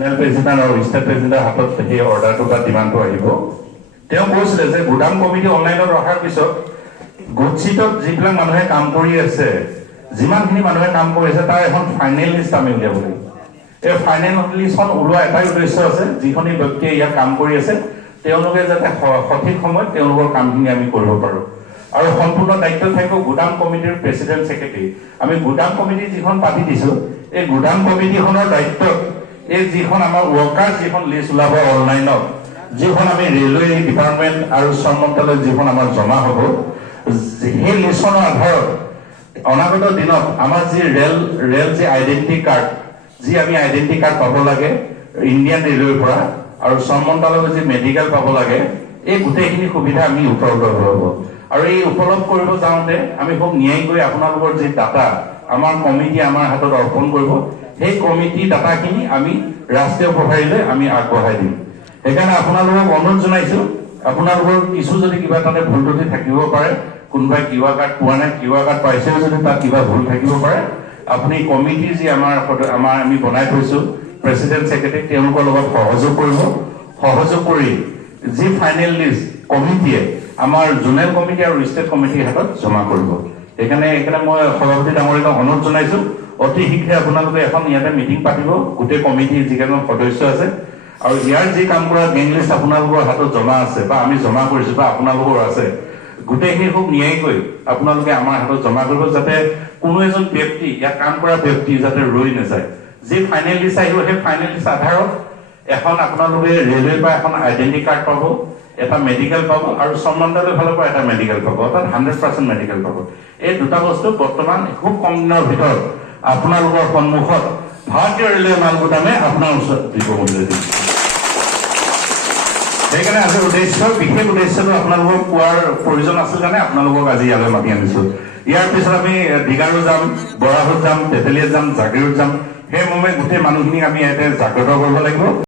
Zonal president আৰু state প্ৰেচিডেণ্টৰ হাতত সেই অৰ্ডাৰটো বা ডিমাণ্ডটো আহিব। তেওঁ কৈছিলে যে গুদাম কমিটি অনলাইনত ৰখাৰ পিছত গোটচিটত যিবিলাক মানুহে কাম কৰি আছে, যিমানখিনি মানুহে কাম কৰি আছে তাৰ এখন ফাইনেল লিষ্ট আমি উলিয়াব লাগিব। এই ফাইনেল লিষ্টখন ওলোৱা এটাই উদ্দেশ্য আছে, যিখিনি ব্যক্তিয়ে ইয়াত কাম কৰি আছে তেওঁলোকে যাতে সঠিক সময়ত তেওঁলোকৰ কামখিনি আমি কৰিব পাৰোঁ। আৰু সম্পূৰ্ণ দায়িত্ব থাকিব গুদাম কমিটিৰ প্ৰেচিডেণ্ট ছেক্ৰেটাৰী। আমি গুদাম কমিটি যিখন পাতি দিছোঁ, এই গুদাম কমিটিখনৰ দায়িত্বত এই যিখন আমাৰ ৱৰ্কাৰ যিখন লিষ্ট ওলাব অনলাইনত, যিখন আমি ৰেলৱে ডিপাৰ্টমেণ্ট আৰু শ্ৰম মন্ত্ৰালয়ত যিখন আমাৰ জমা হ'ব, সেই লিষ্টখনৰ আধাৰত অনাগত দিনত আমাৰ যি ৰেল যি আইডেণ্টিটি কাৰ্ড, যি আমি আইডেণ্টিটি কাৰ্ড পাব লাগে ইণ্ডিয়ান ৰেলৱেৰ পৰা, আৰু শ্ৰম মন্ত্ৰালয়ৰ যি মেডিকেল পাব লাগে, এই গোটেইখিনি সুবিধা আমি উপলব্ধ হ'ব। আৰু এই উপলব্ধ কৰিব যাওঁতে আমি খুব ন্যায়কৈ আপোনালোকৰ যি ডাটা আমাৰ কমিটি আমাৰ হাতত অৰ্পণ কৰিব, সেই কমিটি ডাটাখিনি আমি ৰাষ্ট্ৰীয় প্ৰভাৰীলৈ আমি আগবঢ়াই দিম। সেইকাৰণে আপোনালোকক অনুৰোধ জনাইছোঁ, আপোনালোকৰ কিছু যদি কিবা তাতে ভুল ত্ৰুটি থাকিব পাৰে, কোনোবাই কিউআৰ কাৰ্ড পোৱা নাই, কিউআৰ কাৰ্ড পাইছেও যদি তাত কিবা ভুল থাকিব পাৰে, আপুনি কমিটি যি আমাৰ আমি বনাই থৈছোঁ প্ৰেচিডেণ্ট ছেক্ৰেটাৰী, তেওঁলোকৰ লগত সহযোগ কৰিব। সহযোগ কৰি যি ফাইনেল লিষ্ট কমিটিয়ে আমাৰ জোনেল কমিটি আৰু ষ্টেট কমিটিৰ হাতত জমা কৰিব। সেইকাৰণে মই সভাপতি ডাঙৰীয়াক অনুৰোধ জনাইছোঁ, অতি শীঘ্ৰে আপোনালোকে এখন ইয়াতে মিটিং পাতিব, গোটেই কমিটিৰ যিকেইজন সদস্য আছে, আৰু ইয়াৰ যি কাম কৰা গেং লিষ্ট আপোনালোকৰ হাতত জমা আছে বা আমি জমা কৰিছোঁ বা আপোনালোকৰ আছে, গোটেইখিনি খুব ন্যায়কৈ আপোনালোকে আমাৰ হাতত জমা কৰিব, যাতে কোনো এজন ব্যক্তি ইয়াত কাম কৰা ব্যক্তি যাতে ৰৈ নাযায়। যি ফাইনেল লিষ্ট আহিব, সেই ফাইনেল লিষ্ট আধাৰত এখন আপোনালোকে ৰেলৱেৰ পৰা এখন আইডেণ্টিটি কাৰ্ড পাব, এটা মেডিকেল পাব, আৰু শ্ৰম মন্ত্ৰালয়ৰ ফালৰ পৰা এটা মেডিকেল পাব, অৰ্থাৎ 100% মেডিকেল পাব। এই দুটা বস্তু বৰ্তমান খুব কম দিনৰ ভিতৰত আপোনালোকৰ সন্মুখত ভাৰতীয় ৰেলৱে মাল গুদামে আপোনাৰ ওচৰত দিব বুলি দিম। সেইকাৰণে আজিৰ বিশেষ উদ্দেশ্যটো আপোনালোকক কোৱাৰ প্ৰয়োজন আছিল কাৰণে আপোনালোকক আজি ইয়ালৈ মাতি আনিছোঁ। ইয়াৰ পিছত আমি দীঘাৰো যাম, বৰাহত যাম, তেতেলীয়াত যাম, জাগিৰোড যাম। সেই মৰ্মে গোটেই মানুহখিনিক আমি ইয়াতে জাগ্ৰত কৰিব লাগিব।